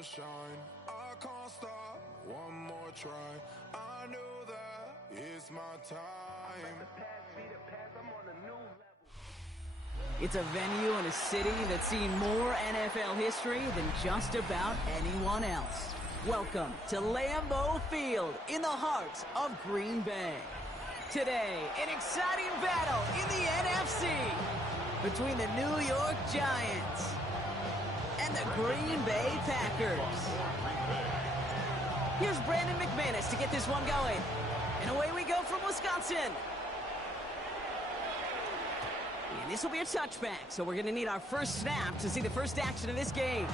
gonna shine. I can't stop, one more try. I know that it's my time. It's a venue in a city that's seen more NFL history than just about anyone else. Welcome to Lambeau Field in the heart of Green Bay. Today, an exciting battle in the NFC between the New York Giants and the Green Bay Packers. Here's Brandon McManus to get this one going. And away we go from Wisconsin. And this will be a touchback, so we're going to need our first snap to see the first action of this game.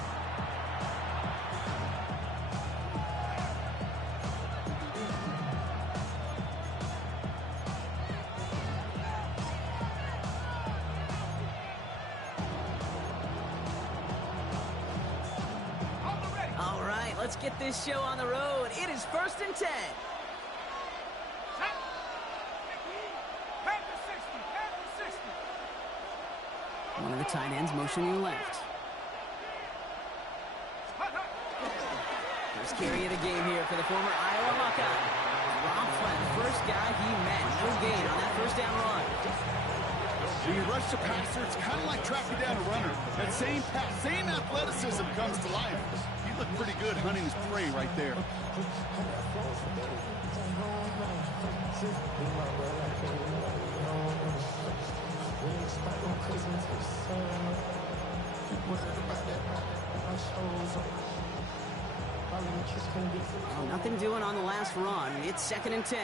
All right, let's get this show on the road. It is 1st and 10. One of the tight ends motioning left. First carry of the game here for the former Iowa Buckeye. Rob Flynn, first guy he met. No gain on that first down run. When you rush the passer, it's kind of like tracking down a runner. That same pass, same athleticism comes to life. He looked pretty good hunting his prey right there. Oh, nothing doing on the last run. It's 2nd and 10.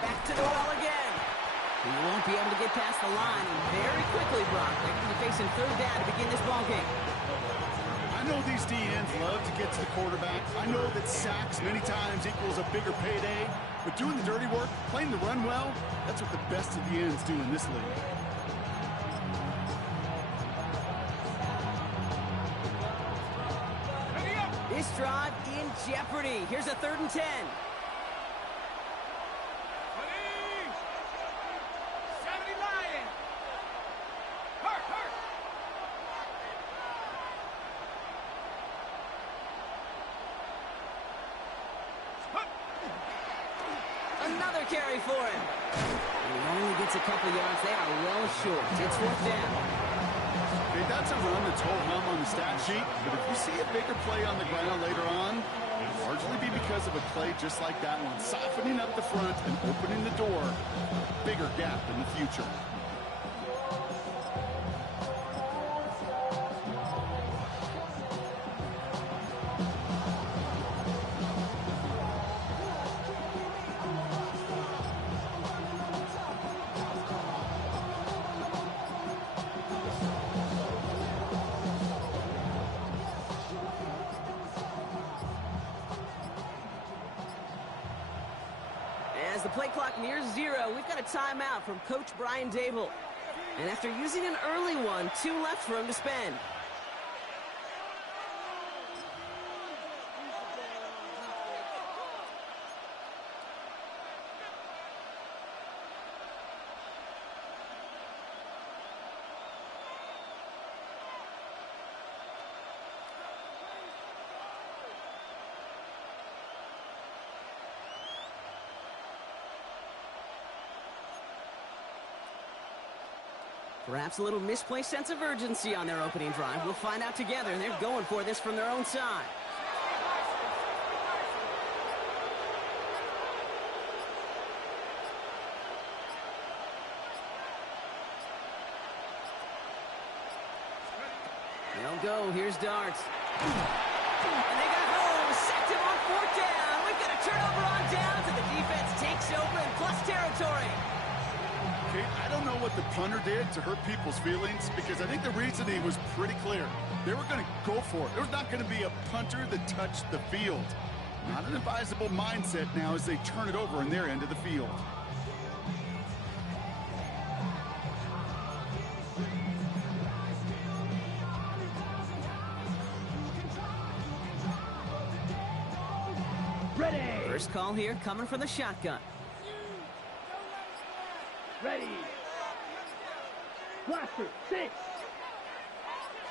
Back to the well again. He won't be able to get past the line, and very quickly, Brock, they're going to be facing 3rd down to begin this ballgame. I know these DNs love to get to the quarterback. I know that sacks many times equals a bigger payday, but doing the dirty work, playing the run well, that's what the best of the ends do in this league. This drive in jeopardy. Here's a 3rd and 10. Another carry for him. And he only gets a couple yards. They are well short. It's 4th down. Okay, that's a run that's ho-hum on the stat sheet, but if you see a bigger play on the ground later on, it'll largely be because of a play just like that one, softening up the front and opening the door, a bigger gap in the future. As the play clock nears 0, we've got a timeout from Coach Brian Dable. And after using an early one, 2 left for him to spend. Perhaps a little misplaced sense of urgency on their opening drive. We'll find out together, and they're going for this from their own side. They'll go. Here's Darts. And they got home. Sacked him on 4th down. We've got a turnover on downs, and the defense takes over in plus territory. Okay, I don't know what the punter did to hurt people's feelings because I think the reasoning was pretty clear. They were going to go for it. There was not going to be a punter that touched the field. Not an advisable mindset now as they turn it over in their end of the field. Ready. First call here coming from the shotgun. Ready. Blaster, 6.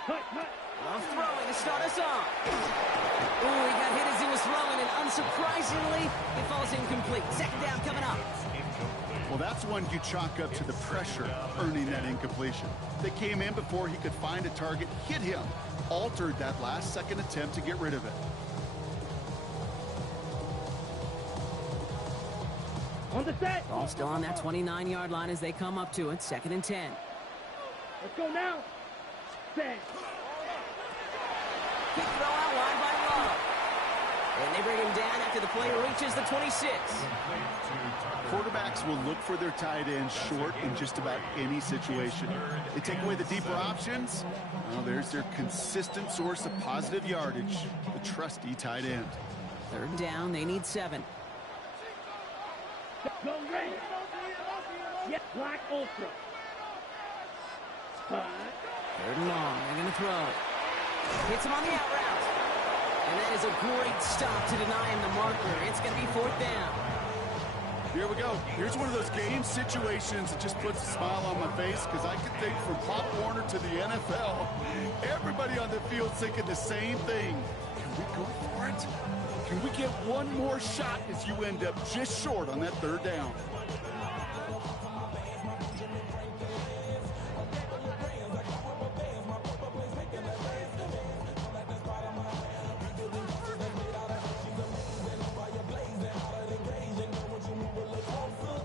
Cut. Love throwing to start us off. Ooh, he got hit as he was throwing, and unsurprisingly, it falls incomplete. Second down coming up. Well, that's one you chalk up to the pressure earning that incompletion. They came in before he could find a target, hit him, altered that last-second attempt to get rid of it. On the set. Ball still on that 29-yard line as they come up to it. 2nd and 10. Let's go now. Set. Quick throw out wide by Love. And they bring him down after the play reaches the 26. Quarterbacks will look for their tight end short in just about any situation. They take away the deeper options. Well, there's their consistent source of positive yardage, the trusty tight end. 3rd down, they need 7. Go red. Yes, black ultra. Cut. 3rd and long, they're going to throw. Hits him on the out route. And that is a great stop to deny him the marker. It's going to be 4th down. Here we go. Here's one of those game situations that just puts a smile on my face, because I can think from Pop Warner to the NFL, everybody on the field thinking the same thing. Can we go for it? Can we get one more shot as you end up just short on that 3rd down?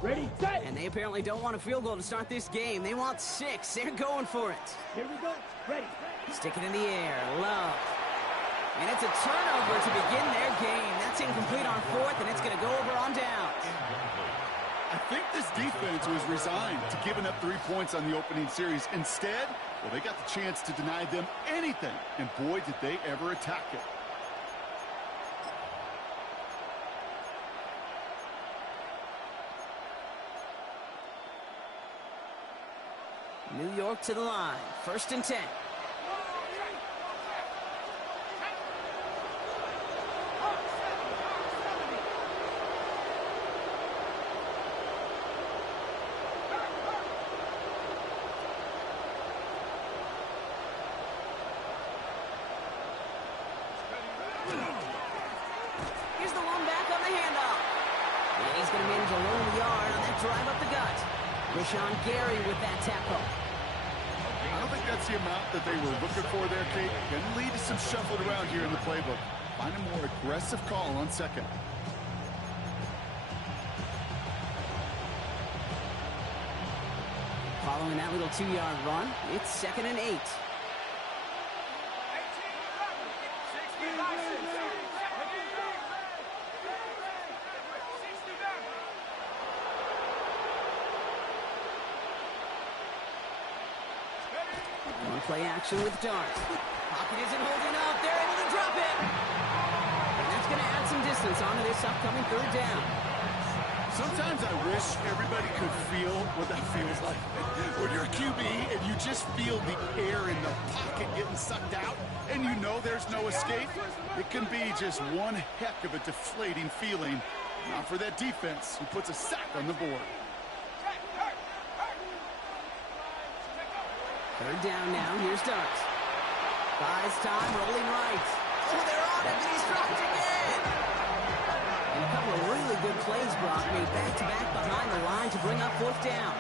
Ready, set. And they apparently don't want a field goal to start this game. They want 6. They're going for it. Here we go. Ready. Stick it in the air. Love. And it's a turnover to begin their game. That's incomplete on 4th, and it's going to go over on downs. I think this defense was resigned to giving up 3 points on the opening series. Instead, well, they got the chance to deny them anything, and boy, did they ever attack it. New York to the line. 1st and 10. Here's the one back on the handoff. And he's going to manage a lone yard on that drive up the gut. Rashawn Gary with that tackle. I don't think that's the amount that they were looking for there, Kate. Going to lead to some shuffled around here in the playbook. Find a more aggressive call on 2nd. Following that little 2-yard run, it's 2nd and 8. Play action with Dart. Pocket isn't holding up. They're able to drop it. And that's going to add some distance onto this upcoming 3rd down. Sometimes I wish everybody could feel what that feels like. When you're a QB and you just feel the air in the pocket getting sucked out and you know there's no escape, it can be just one heck of a deflating feeling. Not for that defense who puts a sack on the board. 3rd down now. Here's Dart. Buys time, rolling right. Oh, they're on it, and he's dropped again. And a couple of really good plays, Brock, made back-to-back behind the line to bring up 4th down.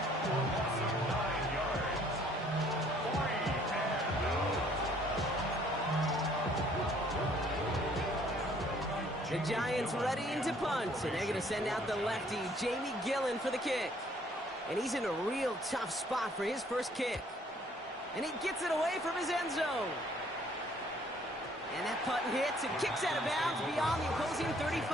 The Giants readying to punt, and they're going to send out the lefty, Jamie Gillen, for the kick. And he's in a real tough spot for his first kick. And he gets it away from his end zone. And that punt hits and kicks out of bounds beyond the opposing 35.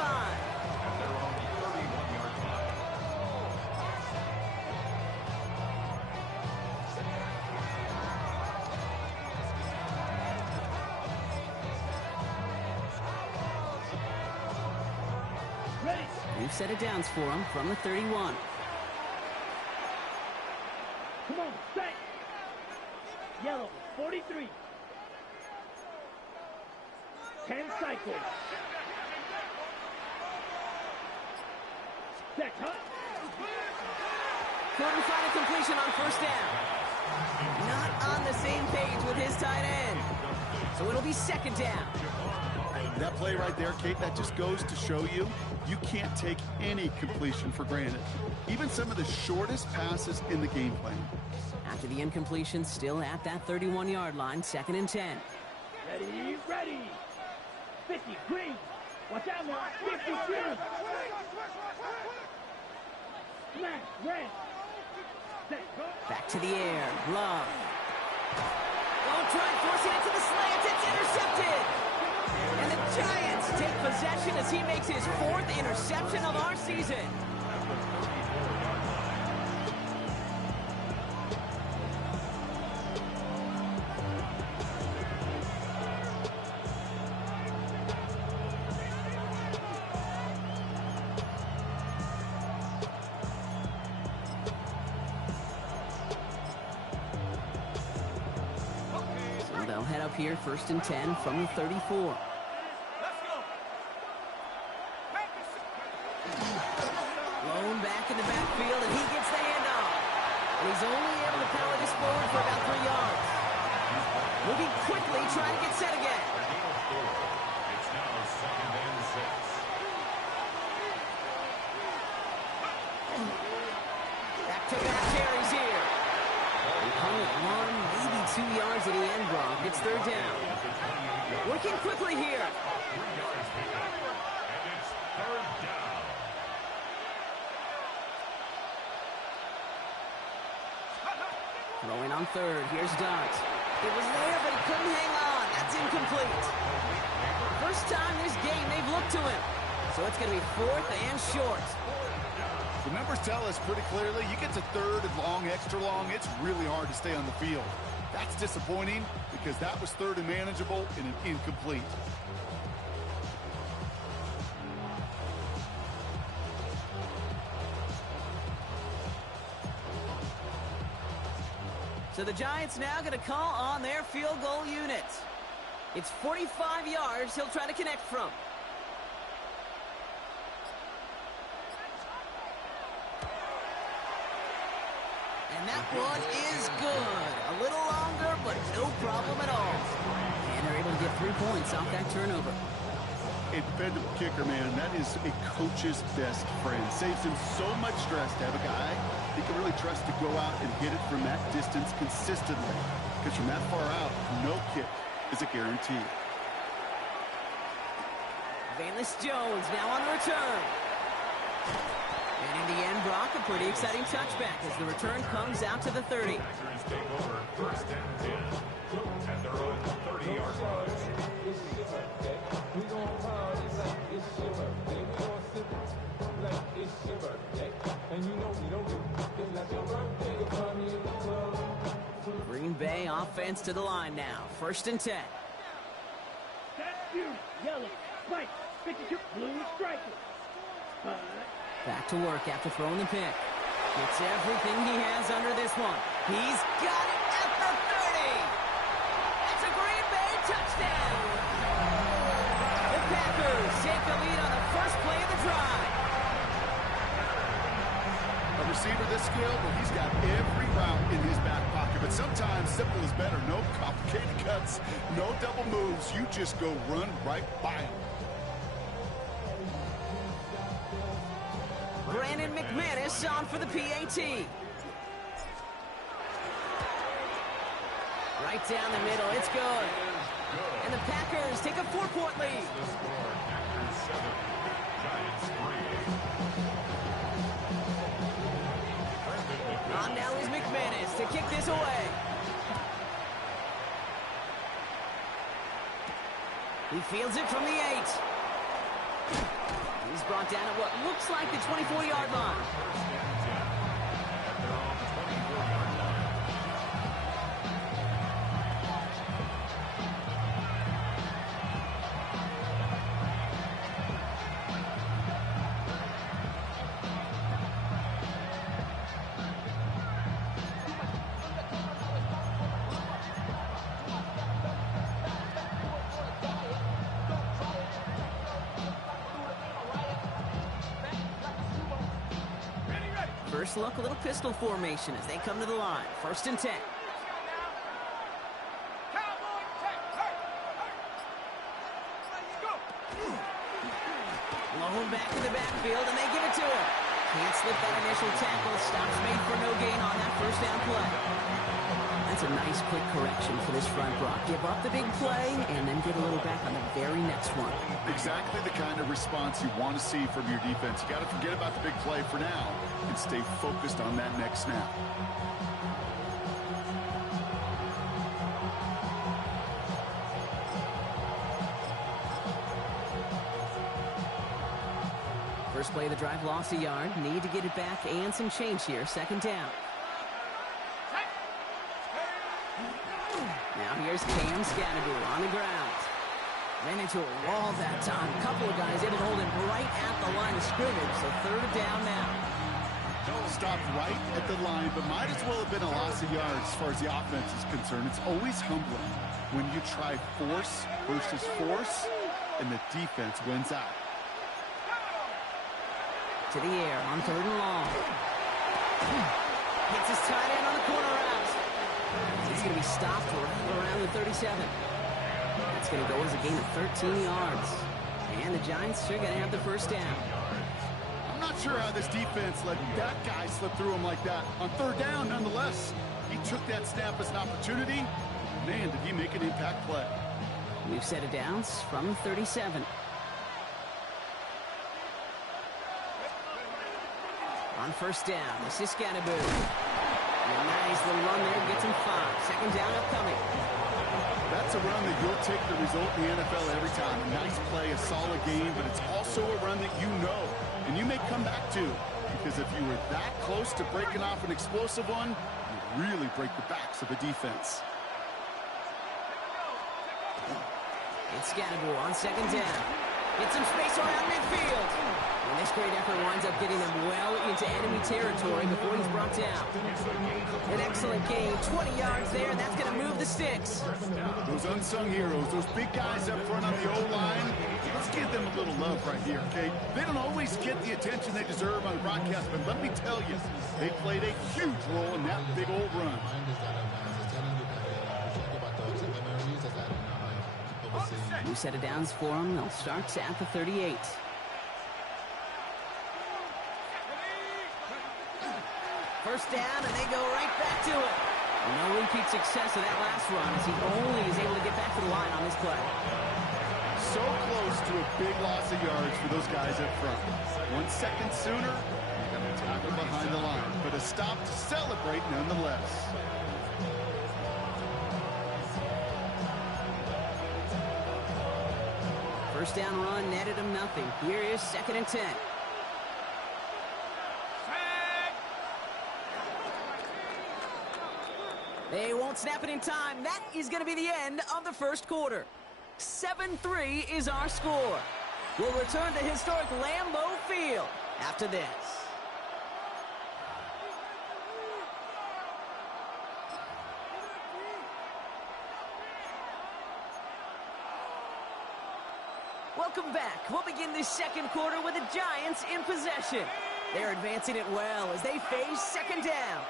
Ready. New set of downs for him from the 31. Come on, set. Yellow, 43. 10 cycles. Set, cut. Couldn't find a completion on first down. Not on the same page with his tight end. So it'll be second down. That play right there, Kate, that just goes to show you, you can't take any completion for granted. Even some of the shortest passes in the game plan. After the incompletion, still at that 31-yard line, second and 10. Ready, ready. 50, green. Watch out now. 50, green. Smash, red. Set, go. Back to the air. Love. Won't try and force it into the slants. It's intercepted. And the Giants take possession as he makes his 4th interception of our season. So they'll head up here, first and 10 from the 34. Back in the backfield, and he gets the handoff. And he's only able to power this forward for about 3 yards. Moving quickly, trying to get set again. It's now second and 6. Back-to-back carries here. He hung it 1, maybe 2 yards at the end, Brock. It's third down. Working quickly here. 3 yards pickup, and it's third down. Throwing on third. Here's Dot. It was there, but he couldn't hang on. That's incomplete. First time this game they've looked to him. So it's going to be 4th and short. The numbers tell us pretty clearly, you get to third and long, extra long, it's really hard to stay on the field. That's disappointing because that was third and manageable and an incomplete. So the Giants now going to call on their field goal unit. It's 45 yards he'll try to connect from. And that one is good. A little longer, but no problem at all. And they're able to get 3 points off that turnover. A dependable kicker, man, that is a coach's best friend. Saves him so much stress to have a guy he can really trust to go out and hit it from that distance consistently. Because from that far out, no kick is a guarantee. Valus Jones now on the return. And in the end, Brock, a pretty exciting touchback as the return comes out to the 30. Packers take over first and 10 at their own 30-yard line. Green Bay offense to the line now. First and 10. That's you. Yellow, white, 52, blue, striker. Back to work after throwing the pick. Gets everything he has under this one. He's got it at the 30. It's a Green Bay touchdown. The Packers take the lead on the first play of the drive. A receiver this skilled, well, he's got every route in his back pocket. But sometimes simple is better. No complicated cuts, no double moves. You just go run right by him. Brandon McManus on for the PAT. Right down the middle, it's good. And the Packers take a 4-point lead. The score, Packers 7, Giants 3. On now is McManus to kick this away. He fields it from the 8. He's brought down at what looks like the 24-yard line. First and 10 at their own 24-yard line. First look, a little pistol formation as they come to the line. 1st and 10. Low back in the backfield, and they give it to him. Can't slip that initial tackle. Stops made for no gain on that 1st down play. That's a nice quick correction for this front block. Give up the big play and then get a little back on the very next one. Exactly the kind of response you want to see from your defense. You got to forget about the big play for now and stay focused on that next snap. First play of the drive, lost a yard. Need to get it back and some change here. 2nd down. Now here's Cam Scatterby on the ground. Ran into a wall that time. A couple of guys able to hold him right at the line of scrimmage. So 3rd down now. Stopped right at the line, but might as well have been a loss of yards as far as the offense is concerned. It's always humbling when you try force versus force, and the defense wins out. To the air on 3rd and long. Hits his tight end on the corner route. He's going to be stopped around the 37. That's going to go as a gain of 13 yards. And the Giants are going to have the 1st down. I'm not sure how this defense let that guy slip through him like that. On 3rd down, nonetheless, he took that snap as an opportunity. Man, did he make an impact play. We've set it downs from 37. On 1st down, this is Scatterby. Nice little run there, gets him 5. 2nd down upcoming. That's a run that you'll take the result in the NFL every time. A nice play, a solid game, but it's also a run that you know, and you may come back to, because if you were that close to breaking off an explosive one, you really break the backs of the defense. It's Scatterby on 2nd down. Get some space around midfield. And this great effort winds up getting them well into enemy territory before he's brought down. An excellent gain, 20 yards there, and that's going to move the sticks. Those unsung heroes, those big guys up front on the O-line, let's give them a little love right here, okay? They don't always get the attention they deserve on the broadcast, but let me tell you, they played a huge role in that big old run. New set of downs for them. They'll start at the 38. First down, and they go right back to it. No repeat success of that last run as he only is able to get back to the line on this play. So close to a big loss of yards for those guys up front. 1 second sooner, he's got to tackle behind the line, but a stop to celebrate nonetheless. First down run netted him nothing. Here is 2nd and 10. They won't snap it in time. That is going to be the end of the 1st quarter. 7-3 is our score. We'll return to historic Lambeau Field after this. Welcome back. We'll begin this 2nd quarter with the Giants in possession. They're advancing it well as they face 2nd down.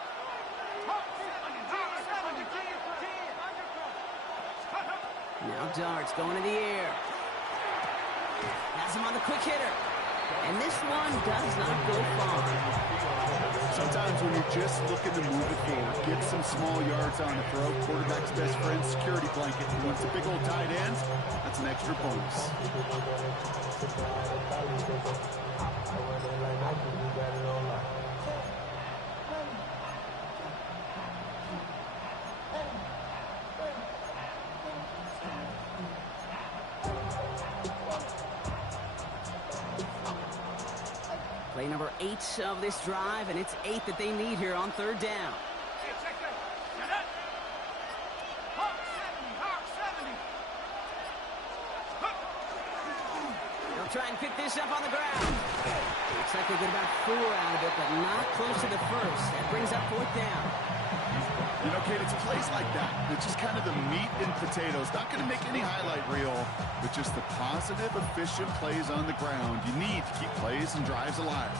Now darts going in the air. Has him on the quick hitter. And this one does not go far. Sometimes when you're just looking to move it forward, get some small yards on the throw, quarterback's best friend, security blanket. And once a big old tight end, that's an extra bonus. Play number 8 of this drive, and it's 8 that they need here on 3rd down. They'll try and pick this up on the ground. Looks like they get about 4 out of it, but not close to the 1st. That brings up 4th down. You know, Kate, it's plays like that. It's just kind of the meat and potatoes. Not going to make any highlight reel, but just the positive, efficient plays on the ground. You need to keep plays and drives alive.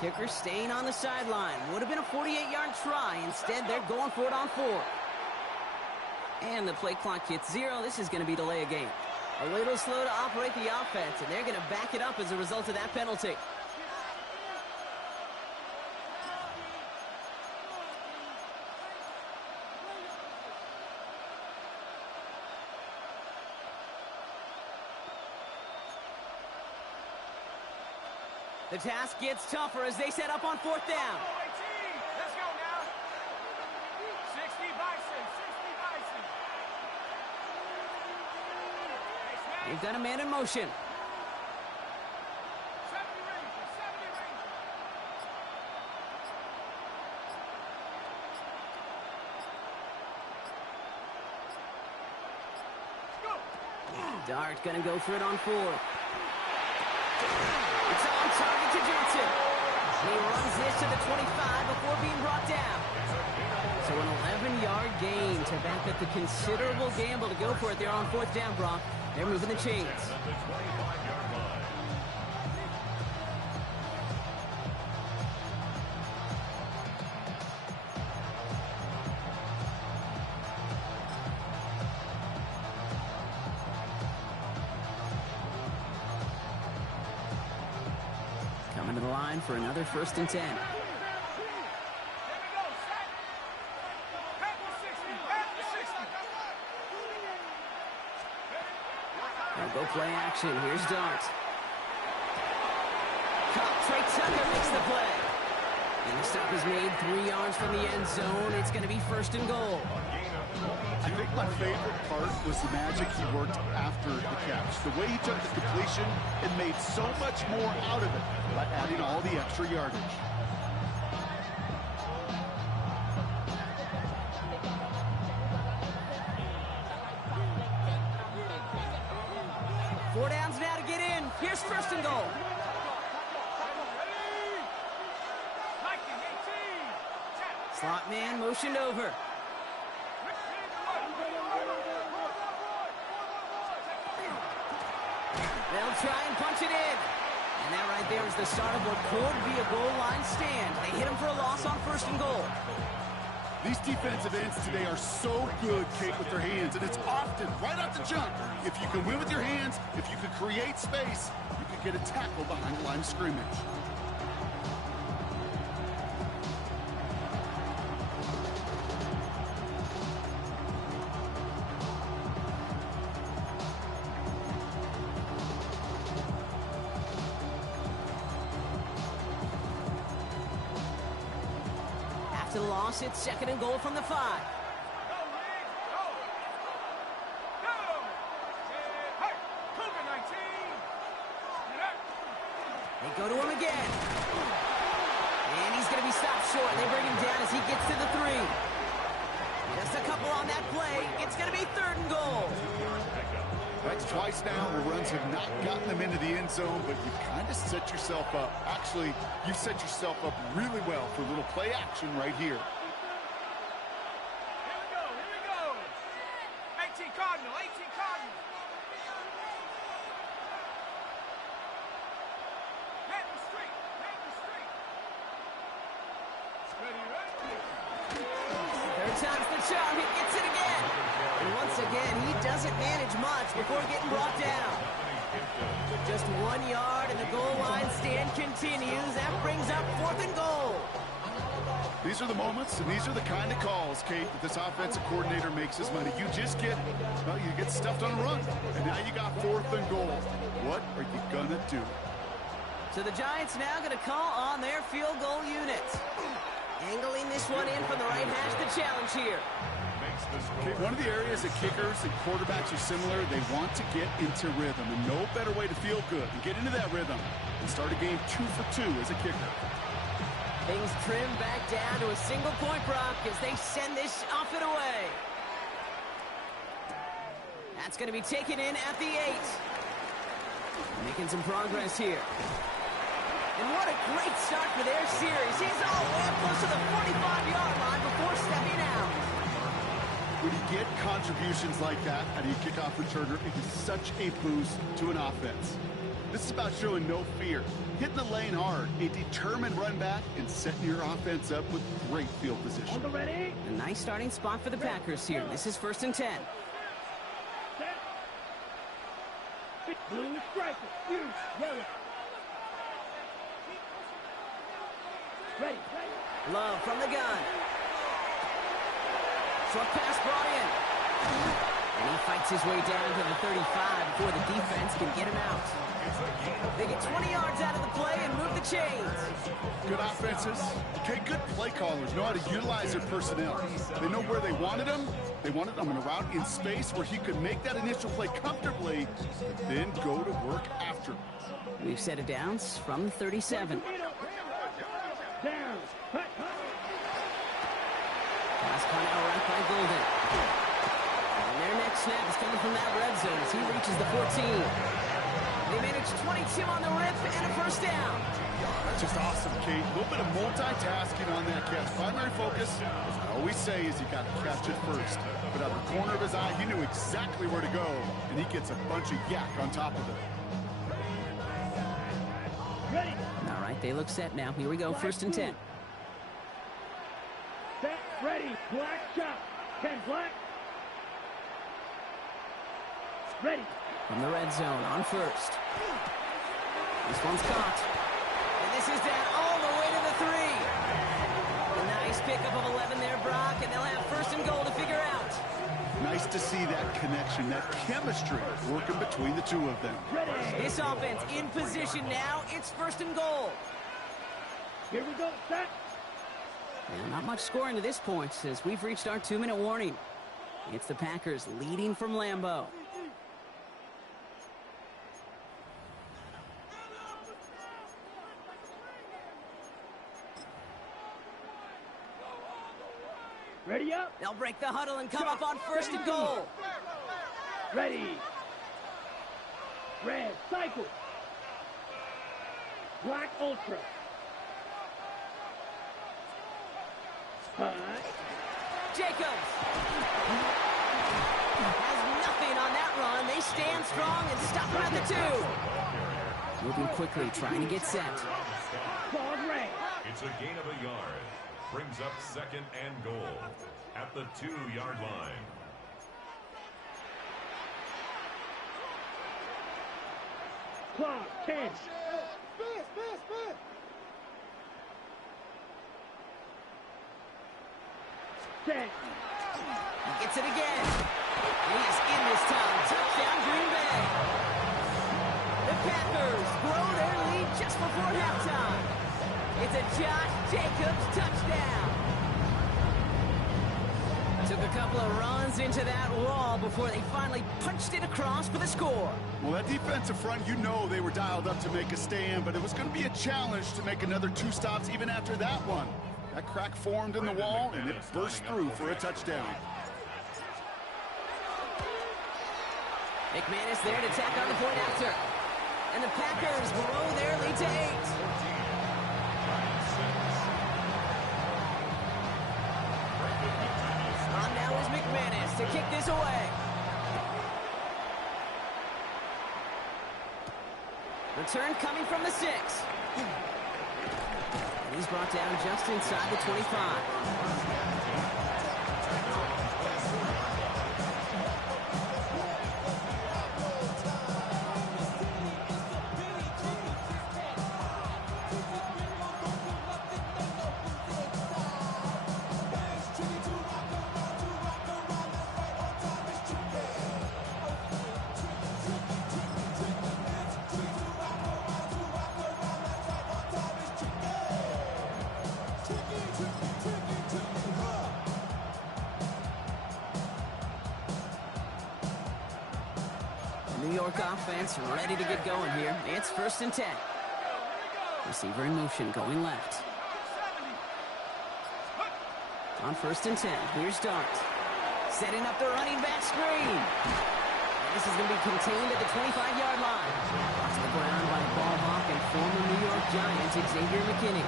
Kicker staying on the sideline. Would have been a 48-yard try. Instead, they're going for it on 4. And the play clock hits 0. This is going to be delay a game. A little slow to operate the offense, and they're going to back it up as a result of that penalty. The task gets tougher as they set up on 4th down. Let's go now. 60 Bison, 60 Bison. They've got a man in motion. 70 Rangers, 70 Rangers. Go. Dart gonna go for it on 4th. It's on target to Johnson. He runs this to the 25 before being brought down. So an 11-yard gain to back up the considerable gamble to go for it there on 4th down, Brock. They're moving the chains. Coming to the line for another 1st and 10. They'll go play action. Here's Dart. Trey Tucker makes the play. And the stop is made 3 yards from the end zone. It's going to be 1st and goal. I think my favorite part was the magic he worked after the catch. The way he took the completion and made so much more out of it by adding all the extra yardage. Four downs now to get in. Here's 1st and goal. Slot man motioned over. They'll try and punch it in. And that right there is the start of what could be a goal line stand. They hit him for a loss on 1st and goal. These defensive ends today are so good, Kate, with their hands, and it's often right off the jump. If you can win with your hands, if you can create space, you can get a tackle behind the line of scrimmage. After the loss, it's 2nd and goal from the 5. They go to him again. And he's going to be stopped short. They bring him down as he gets to the 3. Just a couple on that play. It's going to be 3rd and goal. That's twice now where runs have not gotten them into the end zone, but you've kind of set yourself up. Actually, you've set yourself up really well for a little play action right here. Here we go. 18 Cardinal, 18 Cardinal. Madden Street. Ready. 3rd time's the charm. He gets it again. And once again, he doesn't manage much before getting brought down. Just 1 yard and the goal line stand continues. That brings up 4th and goal. These are the moments, and these are the kind of calls, Kate, that this offensive coordinator makes his money. You just get, well, you get stuffed on a run, and now you got 4th and goal. What are you gonna do? So the Giants now going to call on their field goal unit. Angling this one in from the right hash, the challenge here. Okay, one of the areas that kickers and quarterbacks are similar, they want to get into rhythm, and no better way to feel good and get into that rhythm and start a game 2 for 2 as a kicker. Things trim back down to a single point, Brock, as they send this off and away. That's going to be taken in at the 8. Making some progress here. And what a great start for their series. He's all the way up close to the 45-yard line before stepping out. When you get contributions like that out of your kickoff returner, it is such a boost to an offense. This is about showing no fear, hitting the lane hard, a determined run back, and setting your offense up with great field position. On the ready. A nice starting spot for the Packers here. This is 1st and 10. Blue striker. You. Yellow. Ready. Love from the gun. Short pass brought in. And he fights his way down to the 35 before the defense can get him out. They get 20 yards out of the play and move the chains. Good offenses. Okay, good play callers know how to utilize their personnel. They know where they wanted them. They wanted them in a route in space where he could make that initial play comfortably, but then go to work after. We've set a downs from the 37. Down. Pass caught out right by Golden. And their next snap is coming from that red zone as he reaches the 14. They manage 22 on the rip and a 1st down. That's just awesome, Kate. A little bit of multitasking on that catch. Primary focus, as I always say, is you got to catch it first. But out of the corner of his eye, he knew exactly where to go, and he gets a bunch of yak on top of it. Ready. All right, they look set now. Here we go, 1st and 10. Set. Ready. Black shot. 10 black. Ready. From the red zone on 1st. This one's caught. And this is down all the way to the 3. A nice pickup of 11 there, Brock, and they'll have 1st and goal to figure out. Nice to see that connection, that chemistry working between the two of them. Ready. This offense in position now. It's 1st and goal. Here we go. Set. And not much scoring to this point as we've reached our 2-minute warning. It's the Packers leading from Lambeau. Ready up. They'll break the huddle and come up on 1st and goal. Ready. Red cycle. Black ultra. Jacobs has nothing on that run. They stand strong and stop him at the 2. Moving quickly, trying to get set. Ball red. It's a gain of a yard. Brings up 2nd and goal at the 2-yard line. Clock 10. Set. He gets it again. He is in this time. Touchdown, Green Bay. The Packers grow their lead just before halftime. It's a Josh Jacobs touchdown. Took a couple of runs into that wall before they finally punched it across for the score. Well, that defensive front, you know they were dialed up to make a stand, but it was going to be a challenge to make another 2 stops even after that one. That crack formed in the wall, and it burst through for a touchdown. McManus there to tack on the point after. And the Packers grow their lead to 8. On now is McManus to kick this away. Return coming from the 6. And he's brought down just inside the 25. New York offense ready to get going here. It's 1st and 10. Receiver in motion, going left. On 1st and 10, here's Dart. Setting up the running back screen. And this is going to be contained at the 25-yard line. Off the ground by ball hawk and former New York Giant Xavier McKinney.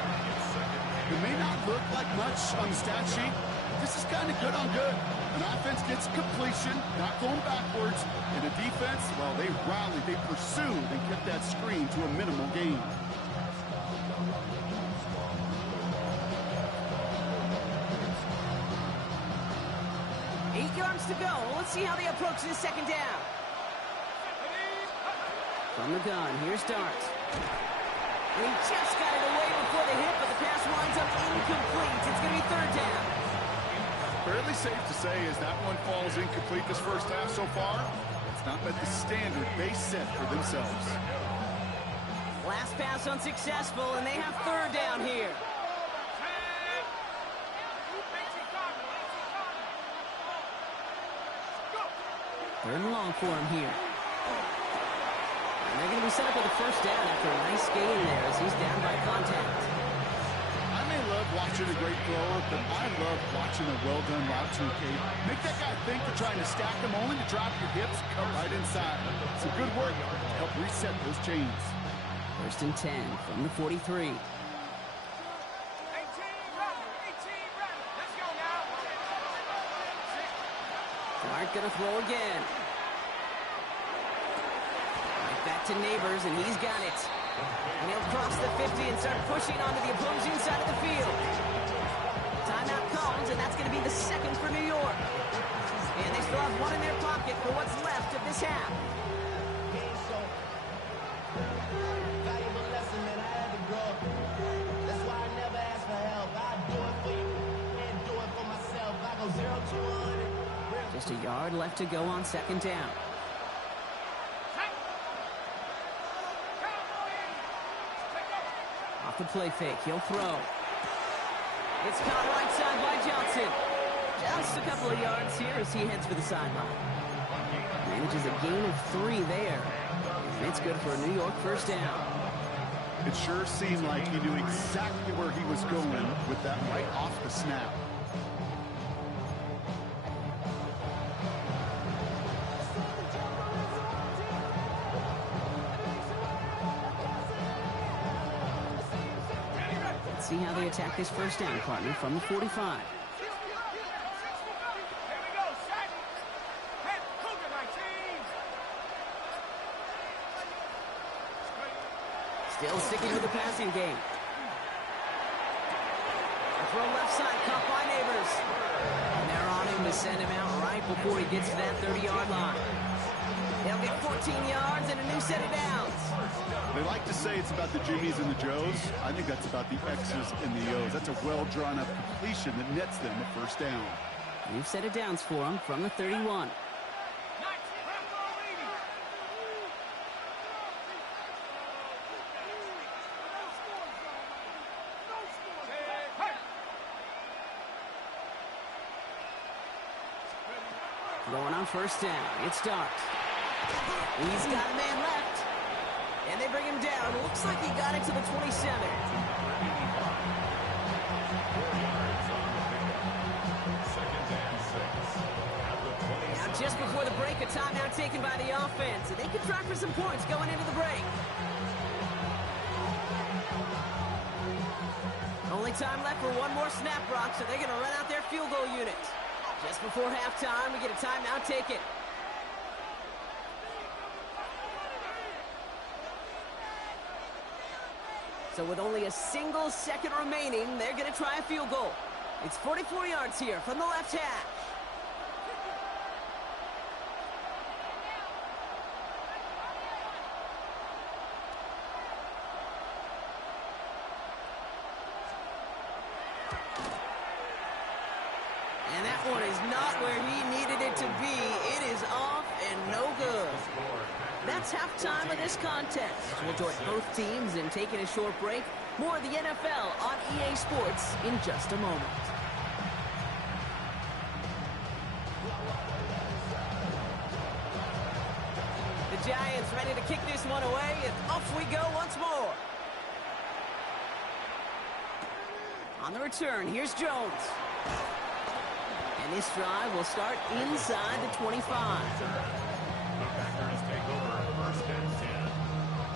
It may not look like much on the stat sheet, This is kind of good on good. An offense gets completion, not going backwards, and a defense, well, they rallied, they pursued, and kept that screen to a minimal gain. 8 yards to go. Let's see how they approach this second down. From the gun, here's Darts. And he just got it away before the hit, but the pass winds up incomplete. It's going to be third down. Fairly safe to say as that one falls incomplete this first half so far, it's not met the standard they set for themselves. Last pass unsuccessful, and they have third down here. Third and long for him here. And they're going to be set up with a first down after a nice gain there as he's down by contact. I may love watching a great thrower, but I love watching a well-done route too, Kate. Make that guy think you're trying to stack them only to drop your hips, come right inside. Some good work to help reset those chains. First and 10 from the 43. Clark gonna throw again. Right back to Neighbors, and he's got it. And he'll cross the 50 and start pushing onto the opposing side of the field. Timeout calls, and that's gonna be the second for New York. And they still have one in their pocket for what's left of this half. Just a yard left to go on second down. Off the play fake, he'll throw. It's caught right side by Johnson. Just a couple of yards here as he heads for the sideline. Manages a gain of 3 there. And it's good for a New York first down. It sure seemed like he knew exactly where he was going with that right off the snap. Let's see how they attack this first down, partner, from the 45. Still sticking with the passing game. A throw left side, caught by Neighbors. And they're on him to send him out right before he gets to that 30-yard line. They'll get 14 yards and a new set of downs. They like to say it's about the Jimmies and the Joes. I think that's about the X's and the O's. That's a well-drawn-up completion that nets them a first down. New set of downs for him from the 31. Going on first down, it's Dark. He's got a man left. And they bring him down. Looks like he got it to the 27. Now just before the break, a timeout taken by the offense. And they can try for some points going into the break. Only time left for one more snap, Brock, so they're going to run out their field goal unit. Just before halftime, we get a timeout taken. So with only a single second remaining, they're going to try a field goal. It's 44 yards here from the left hash. And that one is not where he needed it to be. It is off and no good. That's halftime of this contest. We'll join both teams in taking a short break. More of the NFL on EA Sports in just a moment. The Giants ready to kick this one away, and off we go once more. On the return, here's Jones. And this drive will start inside the 25. The Packers take over first and 10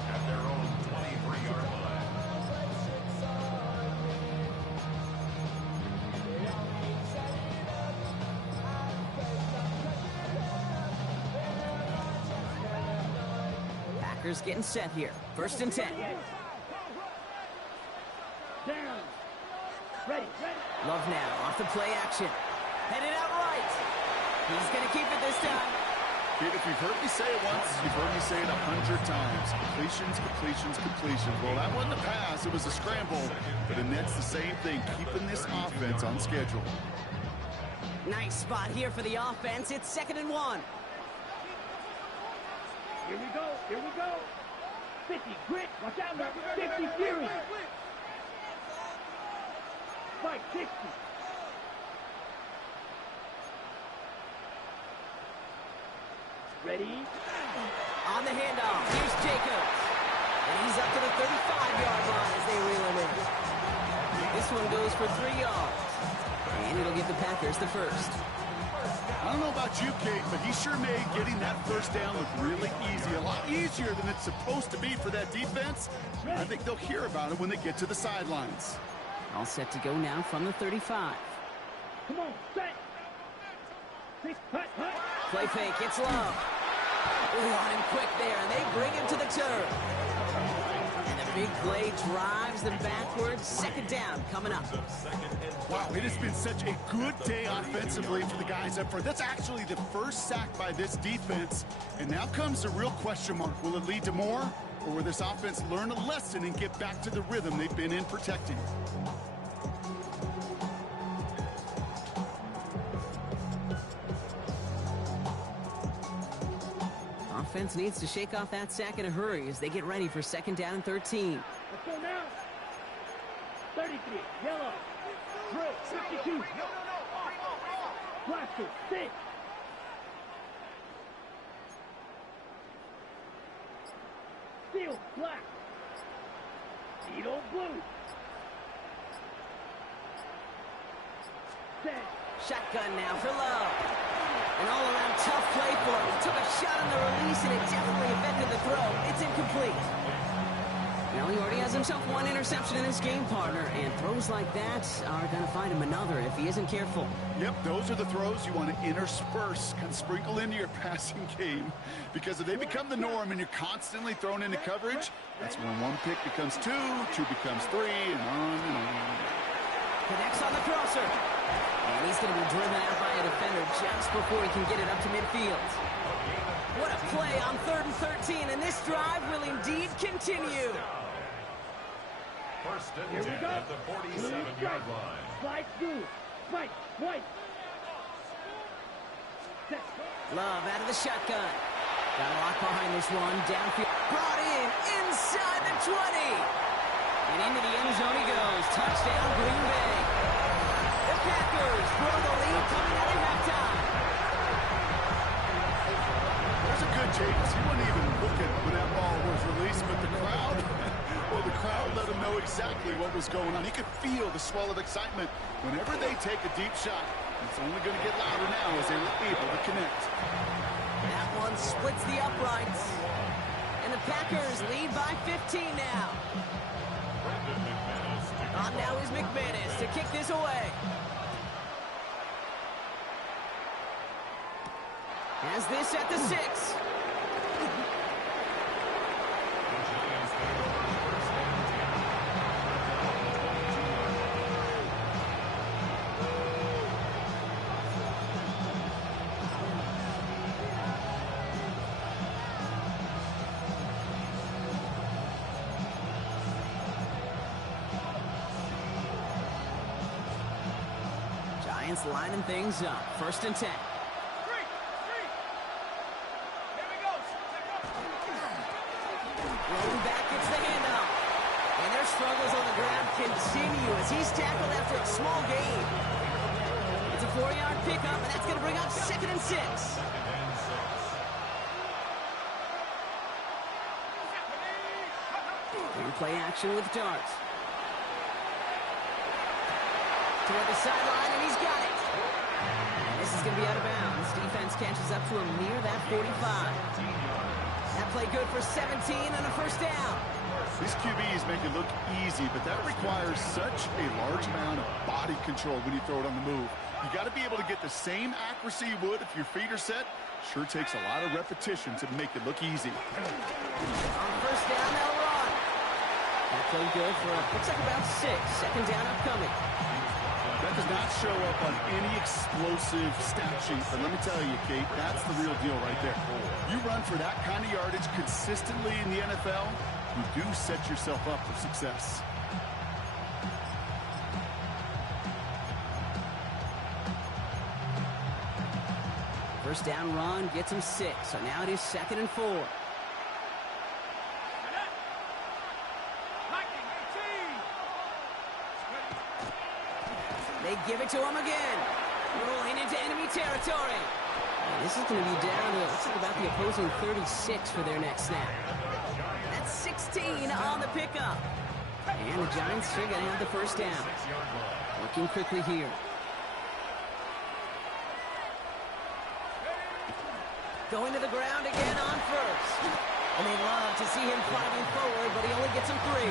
at their own 23-yard line. Packers getting set here. 1st and 10. Down. Ready. Love now off the play action. Headed out right. He's going to keep it this time. Kid, if you've heard me say it once, you've heard me say it 100 times. Completions. Well, that wasn't a pass. It was a scramble. But the Nets, the same thing, keeping this offense on schedule. Nice spot here for the offense. It's 2nd and 1. Here we go. 50, grit. Watch out now. 50, fury. Fight, 60. Ready? On the handoff, here's Jacobs. And he's up to the 35-yard line as they reel him in. This one goes for 3 yards. And it'll give the Packers the first. I don't know about you, Kate, but he sure made getting that first down look really easy. A lot easier than it's supposed to be for that defense. I think they'll hear about it when they get to the sidelines. All set to go now from the 35. Come on, set. 6, hut. Play fake, it's Love. On him quick there, and they bring him to the turf. And the big play drives them backwards. 2nd down coming up. Wow, it has been such a good day offensively for the guys up front. That's actually the first sack by this defense. And now comes the real question mark. Will it lead to more? Or will this offense learn a lesson and get back to the rhythm they've been in protecting? Offense needs to shake off that sack in a hurry as they get ready for 2nd down and 13. Let's go now. 33, yellow. Drill, 52. Blaster, 6. Steel, black. Needle, blue. Set. Shotgun now for Love. An all-around tough play for him. He took a shot on the release, and it definitely affected the throw. It's incomplete. Now he already has himself 1 interception in his game, partner, and throws like that are going to find him another if he isn't careful. Yep, those are the throws you want to intersperse, kind of sprinkle into your passing game. Because if they become the norm and you're constantly thrown into coverage, that's when 1 pick becomes 2, 2 becomes 3, and on and on. Connects on the crosser. And he's going to be driven out by a defender just before he can get it up to midfield. What a play on 3rd and 13, and this drive will indeed continue. 1st and Here we 10 go. at the 47-yard line. Slide through. Fight, white. Set. Love out of the shotgun. Got a lock behind this one. Downfield. Brought in inside the 20. And into the end zone he goes. Touchdown, Green Bay. The Packers grow the lead coming out of halftime. There's a good chance. He wasn't even looking when that ball was released, but the crowd, well, the crowd let him know exactly what was going on. He could feel the swell of excitement. Whenever they take a deep shot, it's only going to get louder now as they were able to connect. That one splits the uprights. And the Packers lead by 15 now. On now is McManus to kick this away. Has this at the 6. Giants lining things up. 1st and 10. Rolling back, gets the handoff. And their struggles on the ground continue as he's tackled after a small gain. It's a 4-yard pickup, and that's going to bring up 2nd and 6. Play action with darts. Toward the sideline, and he's got it. And this is going to be out of bounds. Defense catches up to him near that 45. That play good for 17 and a 1st down. These QBs make it look easy, but that requires such a large amount of body control when you throw it on the move. You got to be able to get the same accuracy you would if your feet are set, Sure takes a lot of repetition to make it look easy. On first down, they'll run. That played good for, looks like about 6. Second down upcoming. That does not show up on any explosive stat sheet, but let me tell you, Kate, that's the real deal right there. You run for that kind of yardage consistently in the NFL, you do set yourself up for success. First down run gets him 6, so now it is 2nd and 4. They give it to him again. Rolling into enemy territory. And this is going to be down to, looks like about the opposing 36 for their next snap. That's 16 on the pickup. And the Giants are going to have the first down. Working quickly here. Going to the ground again on first. And they love to see him fighting forward, but he only gets him 3.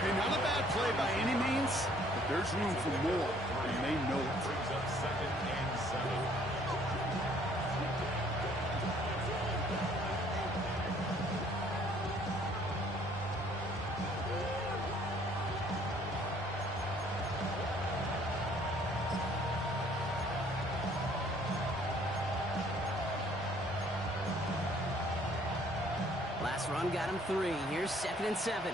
Hey, not a bad play by any means, but there's room for more, and they know it. Brings up 2nd and 7. Last run got him 3. Here's 2nd and 7.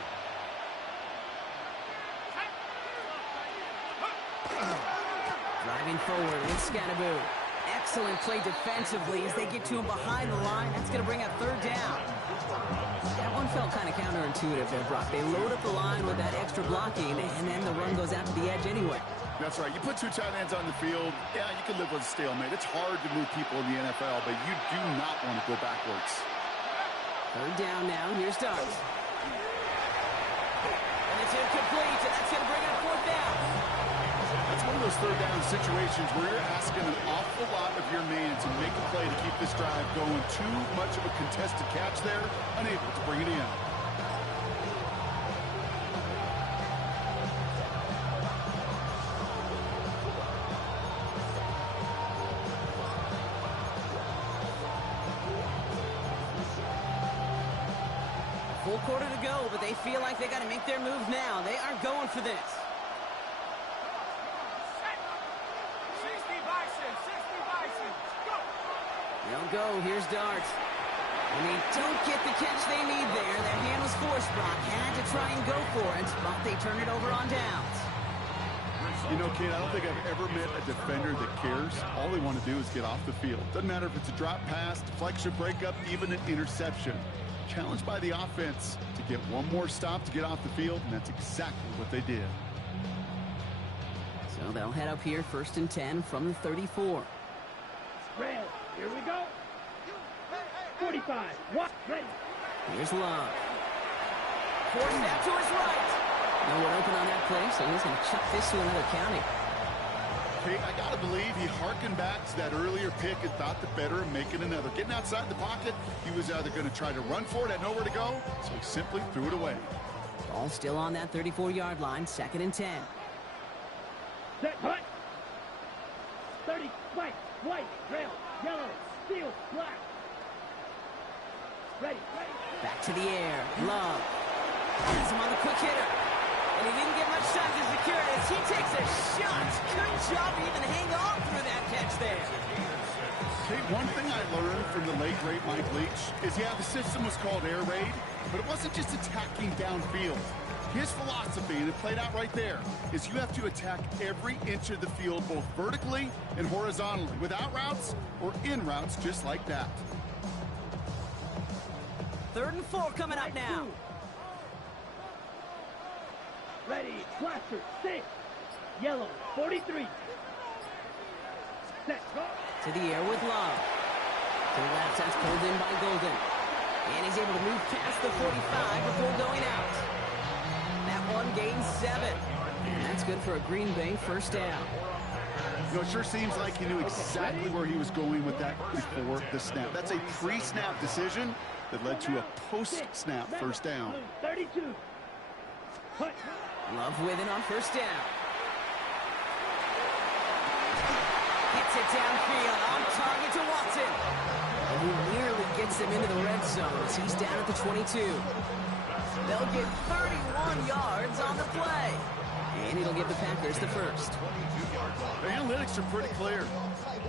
Driving forward with Scattaboo. Excellent play defensively as they get to him behind the line. That's going to bring up 3rd down. That one felt kind of counterintuitive there, Brock. They load up the line with that extra blocking, and then the run goes out to the edge anyway. That's right. You put 2 tight ends on the field, yeah, you can live with a stalemate. It's hard to move people in the NFL, but you do not want to go backwards. 3rd down now. Here's Darts. And it's incomplete, and that's going to bring up 4th down. That's one of those 3rd down situations where you're asking an awful lot of your man to make a play to keep this drive going. Too much of a contested catch there, unable to bring it in. Full quarter to go, but they feel like they got to make their move now. They are going for this. 60 Bisons, go! They'll go. Here's Darts. And they don't get the catch they need there. Their hand was forced, Brock. Had to try and go for it, but they turn it over on downs. You know, Kate, I don't think I've ever met a defender that cares. All they want to do is get off the field. Doesn't matter if it's a drop pass, deflection, breakup, even an interception. Challenged by the offense to get one more stop to get off the field, and that's exactly what they did. So they'll head up here 1st and 10 from the 34. Red, here we go. 45, what? Ready. Here's Love. 4 step to his right. No one open on that play, so he's going to chuck this to another county. Kate, I got to believe he harkened back to that earlier pick and thought the better of making another. Getting outside the pocket, he was either going to try to run for it, had nowhere to go, so he simply threw it away. Ball still on that 34-yard line, 2nd and 10. Set, hut. 30, white, red, yellow, steel, black. Ready. Back to the air. Love. Has him on the quick hitter. And he didn't get much time to secure it as he takes a shot. Good job to even hang on through that catch there. Kate, one thing I learned from the late, great Mike Leach is, yeah, the system was called air raid, but it wasn't just attacking downfield. His philosophy, and it played out right there, is you have to attack every inch of the field, both vertically and horizontally, without routes or in routes just like that. 3rd and 4 coming up now. Ready, blaster, 6, yellow, 43. Set, go. To the air with Love. To the left, that's pulled in by Golden. And he's able to move past the 45 before going out. That one gains 7. And that's good for a Green Bay 1st down. You know, it sure seems like he knew exactly where he was going with that before the snap. That's a pre-snap decision that led to a post-snap 1st down. 32. Hut. Love with it on 1st down. Hits Gets it downfield, on target to Watson. And he nearly gets them into the red zone as he's down at the 22. They'll get 31 yards on the play. And it'll give the Packers the first. The analytics are pretty clear.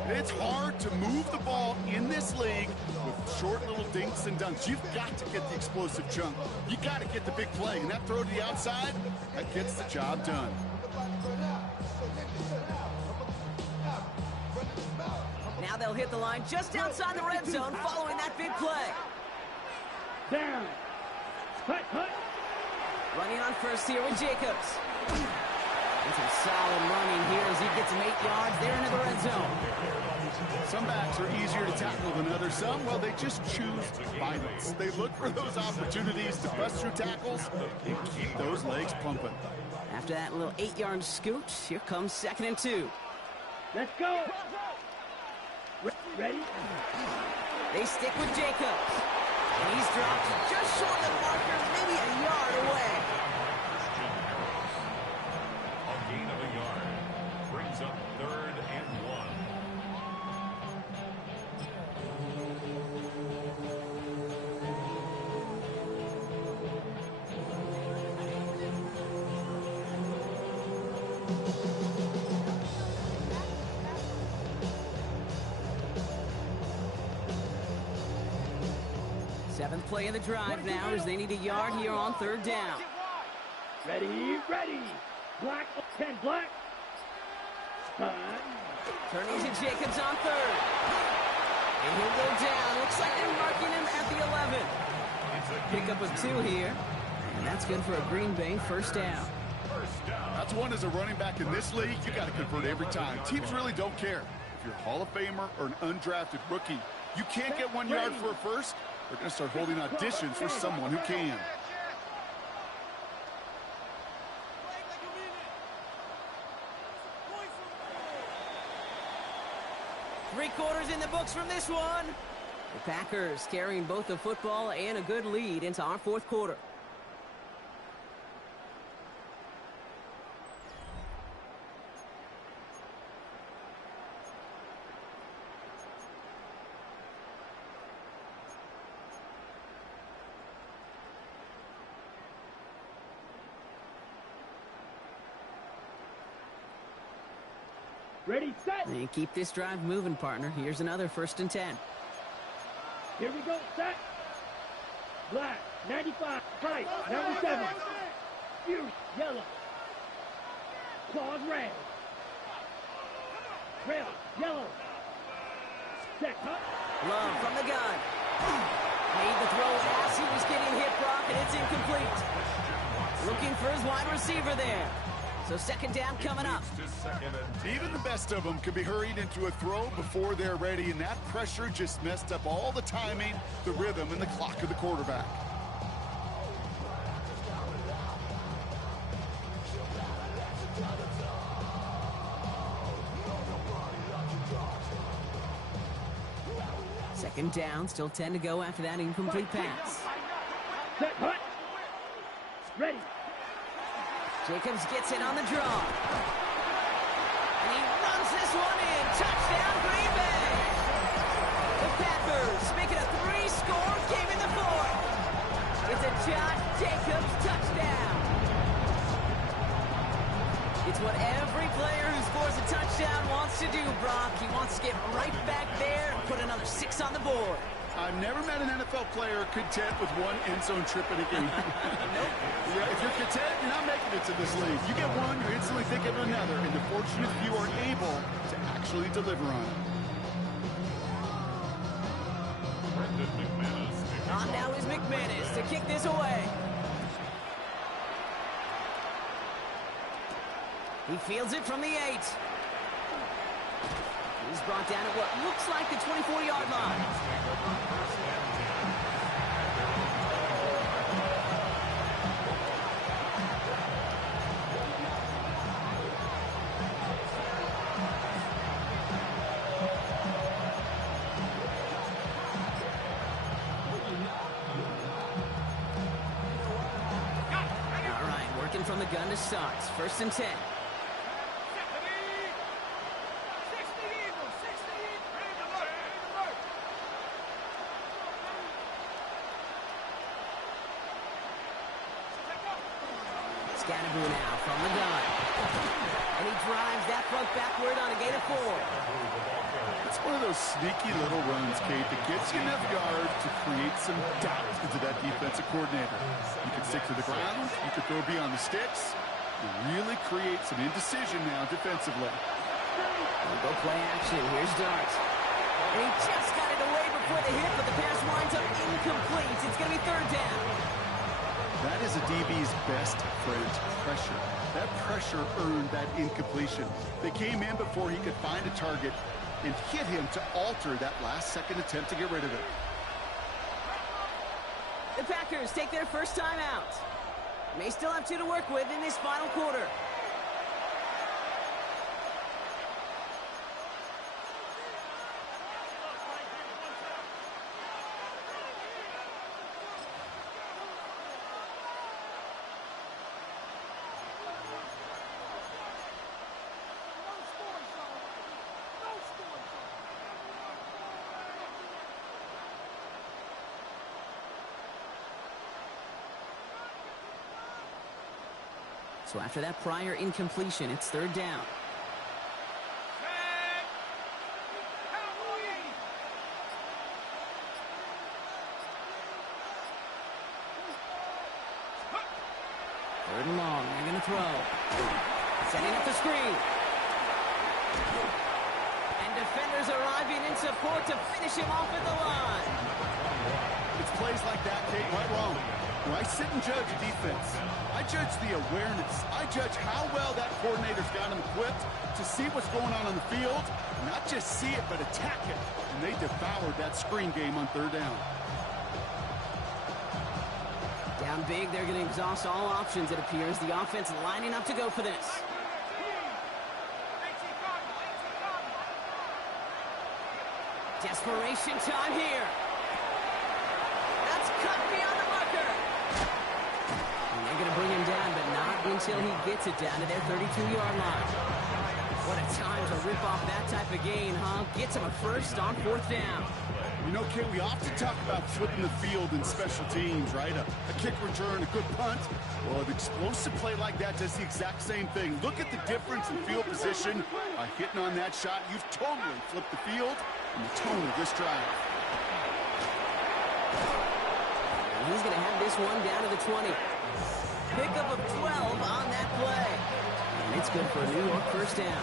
It's hard to move the ball in this league with short little dinks and dunks. You've got to get the explosive chunk. You got to get the big play. And that throw to the outside, that gets the job done. Now they'll hit the line just outside the red zone following that big play. Down. Cut. Running on first here with Jacobs. And some solid running here as he gets him 8 yards there into the red zone. Some backs are easier to tackle than others. Some, well, they just choose violence. They look for those opportunities to bust through tackles and keep those legs pumping. After that little 8-yard scoot, here comes 2nd and 2. Let's go. Ready? They stick with Jacobs. And he's dropped just short of the marker, maybe a yard away. A gain of a yard brings up 3rd and 1. Seventh play of the drive now as they need a yard here on 3rd down. Ready. Black. 10 black. Turning to Jacobs on 3rd. And he'll go down. Looks like they're marking him at the 11. Pickup of 2 here. And that's good for a Green Bay 1st down. That's one as a running back in this league, you got to convert every time. Teams really don't care. If you're a Hall of Famer or an undrafted rookie, you can't get 1 yard for a first. They're going to start holding auditions for someone who can. Three-quarters in the books from this one. The Packers carrying both the football and a good lead into our 4th quarter. Ready, set. And keep this drive moving, partner. Here's another 1st and 10. Here we go, set. Black, 95, white, 97. Fuse, yellow. Claws, red. Rail, yellow. Set, cut. Love from the gun. Made the throw as he was getting hit, Brock, and it's incomplete. Looking for his wide receiver there. So 2nd down coming up. Even the best of them could be hurried into a throw before they're ready, and that pressure just messed up all the timing, the rhythm, and the clock of the quarterback. Second down, still 10 to go after that incomplete pass. Set, cut. Ready. Jacobs gets it on the draw. And he runs this one in. Touchdown, Green Bay. The Packers make it a 3-score game in the 4th. It's a Josh Jacobs touchdown. It's what every player who scores a touchdown wants to do, Brock. He wants to get right back there and put another 6 on the board. I've never met an NFL player content with one end zone trip in a game. Nope. Yeah, if you're content, you're not making it to this league. You get one, you're instantly thinking of another, and the fortunate few are able to actually deliver on it. On now is McManus to kick this away. He fields it from the 8. He's brought down at what looks like the 24-yard line. All right, working from the gun to start. 1st and 10. now from the gun. And he drives that front backward on a gain of 4. It's one of those sneaky little runs, Kate, that gets you enough yards to create some doubt into that defensive coordinator. You can stick to the ground, you can throw beyond the sticks, and really create some indecision now defensively. We'll go play action. Here's Dart. And he just got it away before the hit, but the pass winds up incomplete. It's going to be 3rd down. That is a DB's best friend, pressure. That pressure earned that incompletion. They came in before he could find a target and hit him to alter that last-second attempt to get rid of it. The Packers take their first time out. May still have 2 to work with in this final quarter. So after that prior incompletion, it's 3rd down. Third and long. They're going to throw. Setting up the screen. And defenders arriving in support to finish him off at the line. It's plays like that, Kate, right wrong. When I sit and judge a defense, I judge the awareness. I judge how well that coordinator's got him equipped to see what's going on the field, not just see it, but attack it. And they devoured that screen game on 3rd down. Down big, they're going to exhaust all options, it appears. The offense lining up to go for this. Desperation time here. That's cut beyond the marker. And they're going to bring him down, but not until he gets it down to their 32-yard line. What a time to rip off that type of gain, huh? Gets him a first on 4th down. You know, Kate, we often talk about flipping the field in special teams, right? A kick return, a good punt. Well, an explosive play like that does the exact same thing. Look at the difference in field position. By hitting on that shot, you've totally flipped the field and the tone of this drive. And he's going to have this one down to the 20. Pickup of 12 on that play. And it's good for a New York first down.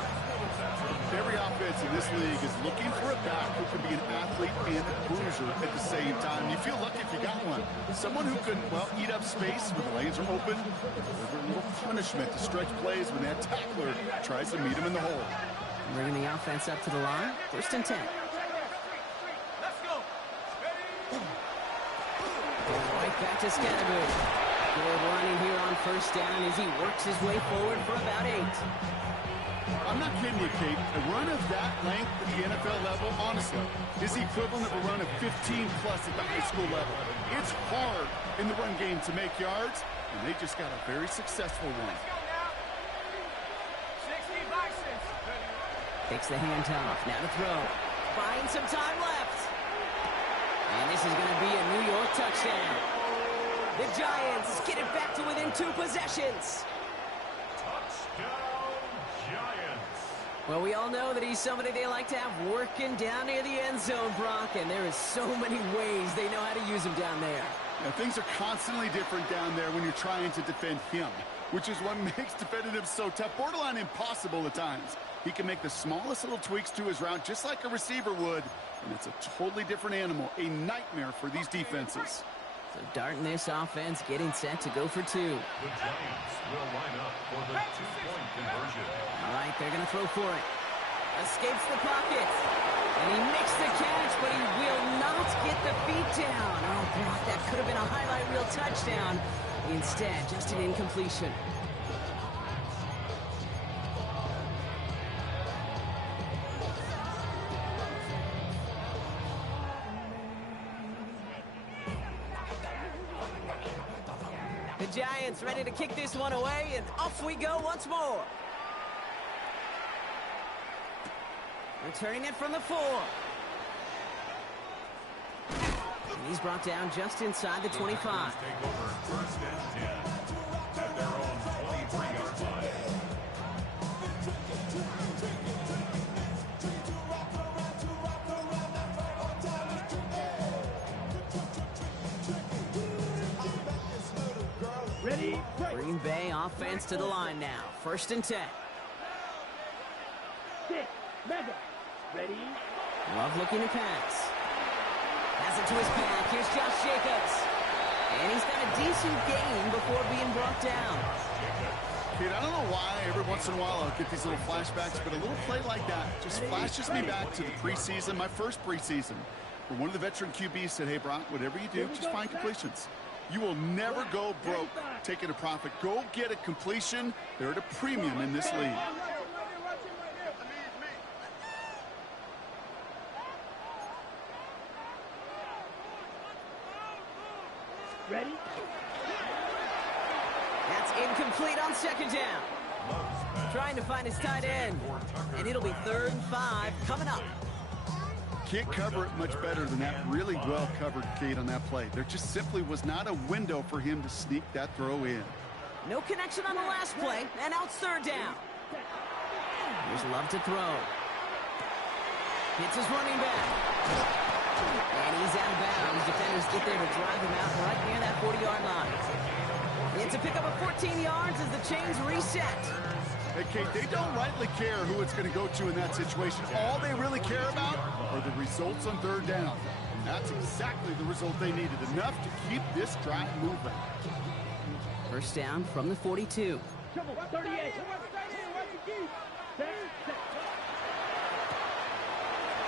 Every offense in this league is looking for a back who can be an athlete and a bruiser at the same time. You feel lucky if you got one. Someone who can, well, eat up space when the lanes are open, deliver a little punishment to stretch plays when that tackler tries to meet him in the hole. Bringing the offense up to the line. 1st and 10. Let's go. Right back to Scatterby. Good running here on 1st down as he works his way forward for about 8. I'm not kidding you, Kate. A run of that length at the NFL level, honestly, is the equivalent of a run of 15-plus at the high school level. It's hard in the run game to make yards, and they just got a very successful one. 60 license. Takes the handoff. Now to throw. Finds some time left. And this is going to be a New York touchdown. The Giants get it back to within 2 possessions. Well, we all know that he's somebody they like to have working down near the end zone, Brock, and there is so many ways they know how to use him down there. Now, things are constantly different down there when you're trying to defend him, which is what makes defending him so tough, borderline impossible at times. He can make the smallest little tweaks to his route just like a receiver would, and it's a totally different animal, a nightmare for these defenses. So darting this offense, getting set to go for 2. The Giants will line up for the 2-point conversion. All right, they're going to throw for it. Escapes the pocket. And he makes the catch, but he will not get the feet down. Oh, Brock, that could have been a highlight reel touchdown. Instead, just an incompletion. The Giants ready to kick this one away, and off we go once more. Returning it from the 4. And he's brought down just inside the 25. Take over 1st and 10 at their own 23-yard offense to the line now. 1st and 10. 6, Mega. Ready? Love looking to pass. Has it to his back. Here's Josh Jacobs. And he's got a decent gain before being brought down. Kid, I don't know why every once in a while I'll get these little flashbacks, but a little play like that just flashes me back to the preseason, my first preseason, where one of the veteran QBs said, hey, Brock, whatever you do, just find completions. You will never go broke taking a profit. Go get a completion. They're at a premium in this league. Ready? That's incomplete on 2nd down. Trying to find his tight end. And it'll be 3rd and 5 coming up. Can't cover it much better than that. Really well covered, Kate, on that play. There just simply was not a window for him to sneak that throw in. No connection on the last play, and out 3rd down. Here's Love to throw. Hits his running back. And he's out of bounds. Defenders get there to drive him out right near that 40-yard line. It's a pickup of 14 yards as the chains reset. Hey, Kate, they don't rightly care who it's going to go to in that situation. All they really care about are the results on 3rd down. And that's exactly the result they needed, enough to keep this drive moving. 1st down from the 42. Triple 38.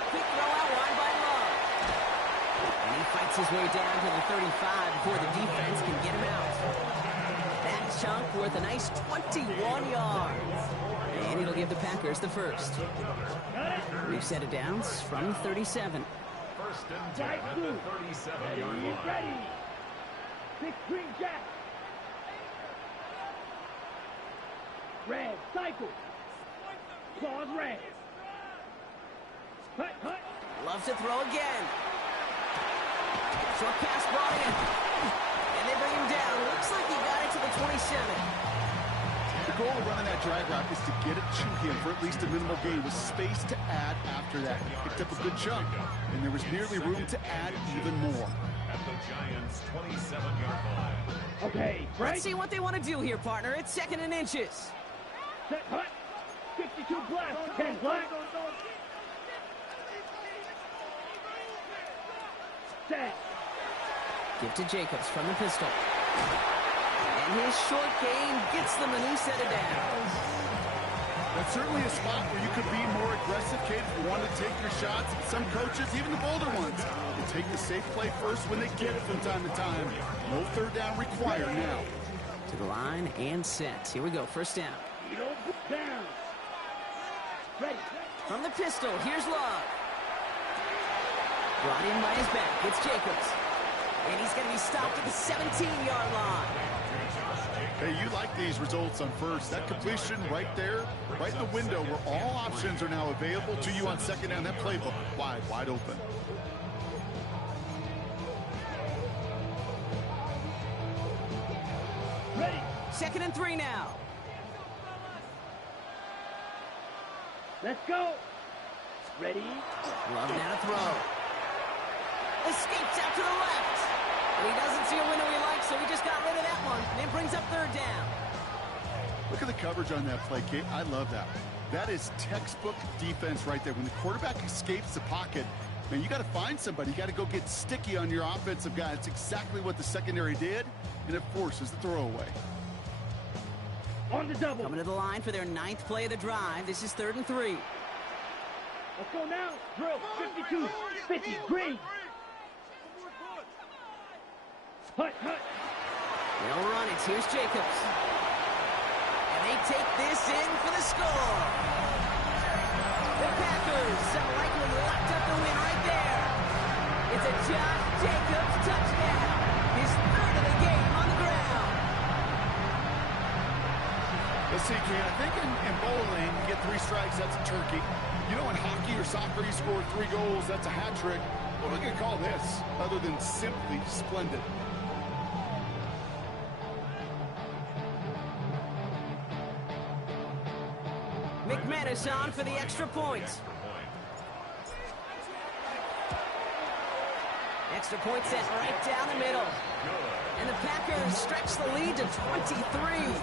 Quick throw out wide by Love. And he fights his way down to the 35 before the defense can get him out. That chunk worth a nice 21 yards. And it'll give the Packers the first. Reset of downs from the 37. 1st and 10 at the 37-yard line. Ready. 6 green jack. Red cycle. Claws red. Cut, cut. Love to throw again. Short pass brought in. And they bring him down. Looks like he got it to the 27. The goal of running that drag route is to get it to him for at least a minimal gain with space to add after that. He picked up a good chunk, and there was nearly room to add even more. At the Giants' 27-yard line. Okay, break. Let's see what they want to do here, partner. It's 2nd and inches. Set, cut. 52 black. 10 black. Set. Give to Jacobs from the pistol. And his short gain gets them a new set of downs. That's certainly a spot where you could be more aggressive, Kate, if you want to take your shots. Some coaches, even the bolder ones, will take the safe play first when they get it from time to time. No 3rd down required now. To the line and set. Here we go. 1st down. Down. Ready. From the pistol, here's Love. Brought in by his back. It's Jacobs. And he's going to be stopped at the 17-yard line. Hey, you like these results on 1st. That completion right there, right in the window where all options are now available to you on 2nd down. That playbook wide open. Ready. 2nd and 3 now. Let's go. Ready. Love now to throw. Escapes out to the left. And he doesn't see a window he likes, so he just got rid of that one. And it brings up 3rd down. Look at the coverage on that play, Kate. I love that. That is textbook defense right there. When the quarterback escapes the pocket, man, you got to find somebody. You got to go get sticky on your offensive guy. It's exactly what the secondary did, and it forces the throwaway. On the double. Coming to the line for their 9th play of the drive. This is 3rd and 3. Let's go now. Drill. 52. 50. Green. Hut, hut. They'll run it. Here's Jacobs. And they take this in for the score. The Packers so likely locked up the win right there. It's a Josh Jacobs touchdown. His 3rd of the game on the ground. Let's see, Kate. I think in bowling, you get 3 strikes, that's a turkey. You know, in hockey or soccer, you score 3 goals, that's a hat trick. What are we going to call this other than simply splendid? McManus on for the extra point. Extra point set right down the middle. And the Packers stretch the lead to 23.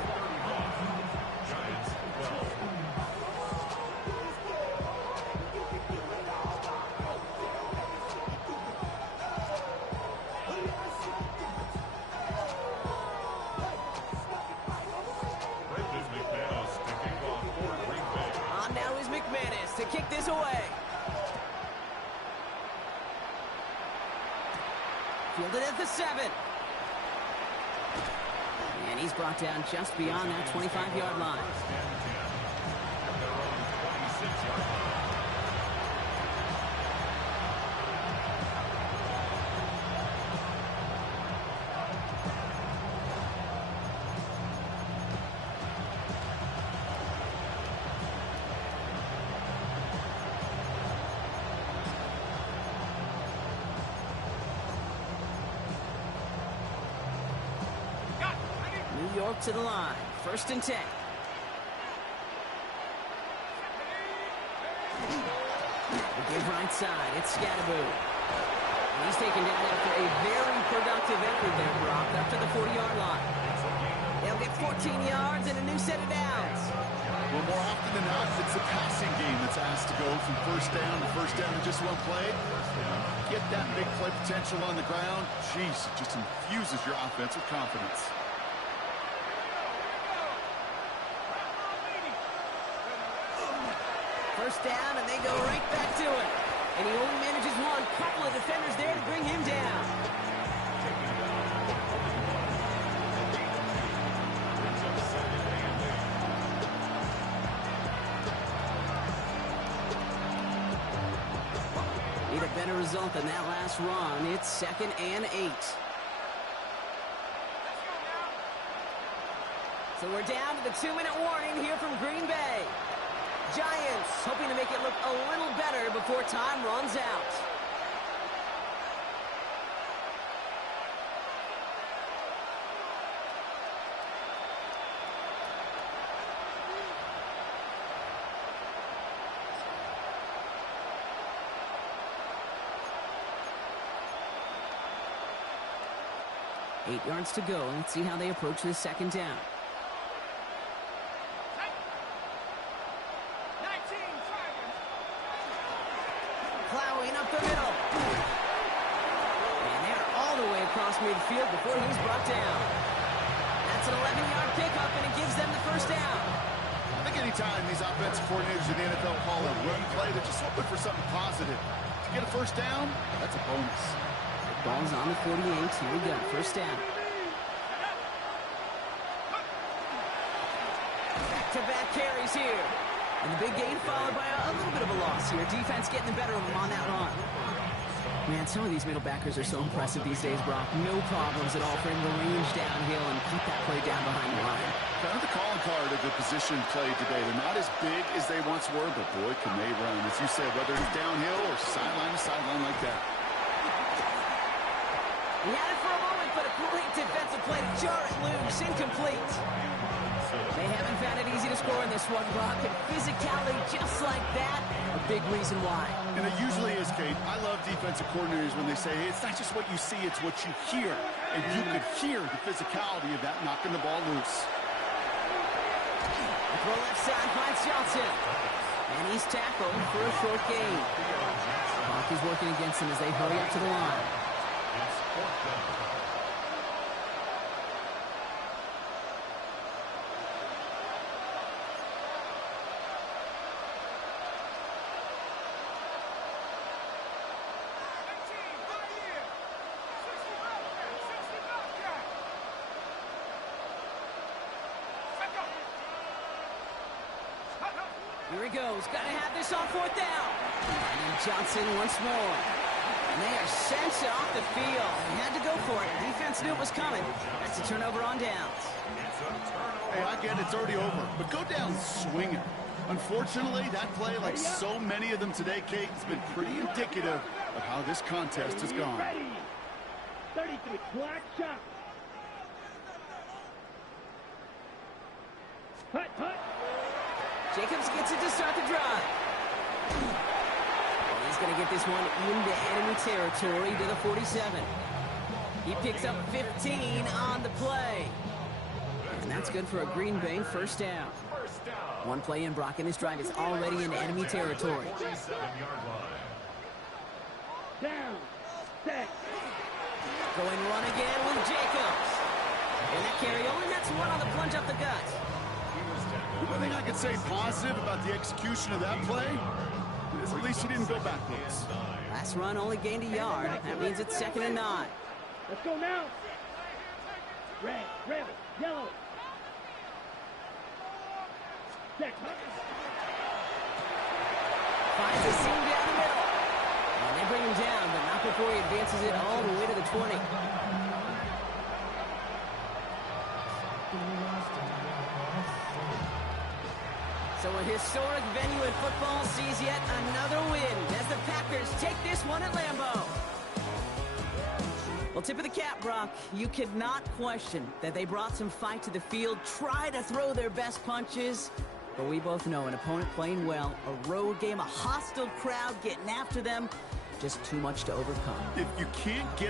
away. Fielded at the 7. And he's brought down just beyond that 25-yard line. First and 10 at their own 26-yard line. New York to the line. First and 10. We give right side. It's Scattaboo. And he's taken down after a very productive effort there, Brock, up to the 40-yard line. They'll get 14 yards and a new set of downs. Well, more often than not, it's the passing game that's asked to go from first down to just one play. Get that big play potential on the ground. Jeez, it just infuses your offense with confidence. First down, and they go right back to it. And he only manages one. Couple of defenders there to bring him down. Need a better result than that last run. It's 2nd and 8. So we're down to the 2-minute warning here from Green Bay. Giants hoping to make it look a little better before time runs out. Eight yards to go. Let's see how they approach this second down. Plowing up the middle. And they're all the way across midfield before he's brought down. That's an 11-yard pickup, and it gives them the first down. I think anytime these offensive coordinators in the NFL call a run play, they're just hoping for something positive. To get a first down, that's a bonus. The ball's on the 48. Here we go. First down. Back-to-back carries here. And the big gain followed by a little bit of a loss here. Defense getting the better of them on that run. Man, some of these middle backers are so impressive these days, Brock. No problems at all for him to range downhill and keep that play down behind the line. Kind of the calling card of the position played today. They're not as big as they once were, but boy, can they run. As you said, whether it's downhill or sideline to sideline like that. He had it for a moment, but a great defensive play to jar it loose. Incomplete. They haven't found it easy to score in this one, Brock. And physicality just like that, a big reason why. And it usually is, Kate. I love defensive coordinators when they say, hey, it's not just what you see, it's what you hear. And you could hear the physicality of that knocking the ball loose. The throw left side finds Johnson. And he's tackled for a short gain. Clock is working against him as they hurry up to the line. It's 4th down. Here he goes. Got to have this on 4th down. And Johnson once more. And they are sent off the field. He had to go for it. Defense knew it was coming. That's a turnover on downs. Hey, I get it. It's already over. But go down swinging. Unfortunately, that play, like so many of them today, Kate, has been pretty indicative of how this contest has gone. 33, black shot. Hut, hut. Jacobs gets it to start the drive. He's going to get this one into enemy territory to the 47. He picks up 15 on the play. And that's good for a Green Bay first down. One play in, Brock, and his drive is already in enemy territory. 47-yard line. Down, set. Going run again with Jacobs. And that carry only nets one on the plunge up the gut. One thing I could say positive about the execution of that play, is at least he didn't go backwards. Last run only gained a yard. That means it's 2nd and 9. Let's go now. Red, yellow. Set. Finds a seam down the middle. And they bring him down, but not before he advances it all the way to the 20. So a historic venue in football sees yet another win as the Packers take this one at Lambeau. Well, tip of the cap, Brock. You could not question that they brought some fight to the field, try to throw their best punches. But we both know an opponent playing well, a road game, a hostile crowd getting after them, just too much to overcome. If you can't get